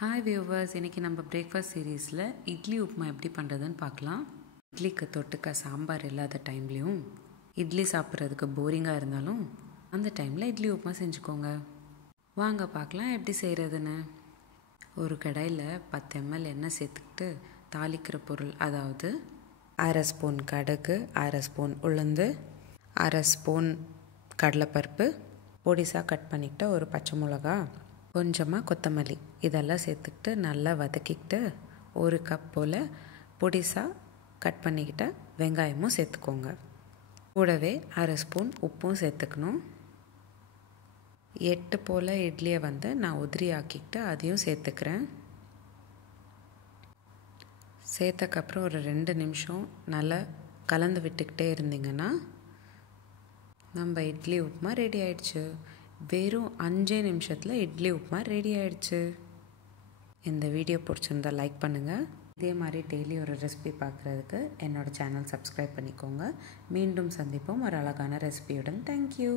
Hi viewers, இன்றைக்கி நம்ம breakfast சீரீஸில் இட்லி உப்புமா எப்படி பண்ணுறதுன்னு பார்க்கலாம். இட்லிக்கு தொட்டுக்க சாம்பார் இல்லாத டைம்லேயும் இட்லி சாப்பிட்றதுக்கு போரிங்காக இருந்தாலும் அந்த டைமில் இட்லி உப்புமா செஞ்சுக்கோங்க. வாங்க பார்க்கலாம் எப்படி செய்கிறதுன்னு. ஒரு கடாயில் 10 ml எண்ணெய் சேர்த்துக்கிட்டு தாளிக்கிற பொருள், அதாவது 1/2 ஸ்பூன் கடுகு, 1/2 ஸ்பூன் உளுந்து, 1/2 ஸ்பூன் கடலைப்பருப்பு, பொடிசாக கட் பண்ணிக்கிட்டு ஒரு பச்சை மிளகா, கொஞ்சமாக கொத்தமல்லி இதெல்லாம் சேர்த்துக்கிட்டு நல்லா வதக்கிக்கிட்டு 1 கப் போல் பொடிசாக கட் பண்ணிக்கிட்ட வெங்காயமும் சேர்த்துக்கோங்க. கூடவே 1/2 ஸ்பூன் உப்பும் சேர்த்துக்கணும். 8 போல் இட்லியை நான் உதிரி ஆக்கிக்கிட்டு அதையும் சேர்த்துக்கிறேன். சேர்த்தக்கப்புறம் ஒரு 2 நிமிஷம் நல்லா கலந்து விட்டுக்கிட்டே இருந்தீங்கன்னா நம்ம இட்லி உப்புமா ரெடி ஆயிடுச்சு. வெறும் 5 நிமிஷத்தில் இட்லி உப்புமா ரெடி ஆயிடுச்சு. இந்த வீடியோ பிடிச்சிருந்தா லைக் பண்ணுங்கள். இதே மாதிரி டெய்லி ஒரு ரெசிபி பார்க்குறதுக்கு என்னோடய சேனல் சப்ஸ்கிரைப் பண்ணிக்கோங்க. மீண்டும் சந்திப்போம் ஒரு அழகான ரெசிபியுடன். தேங்க்யூ.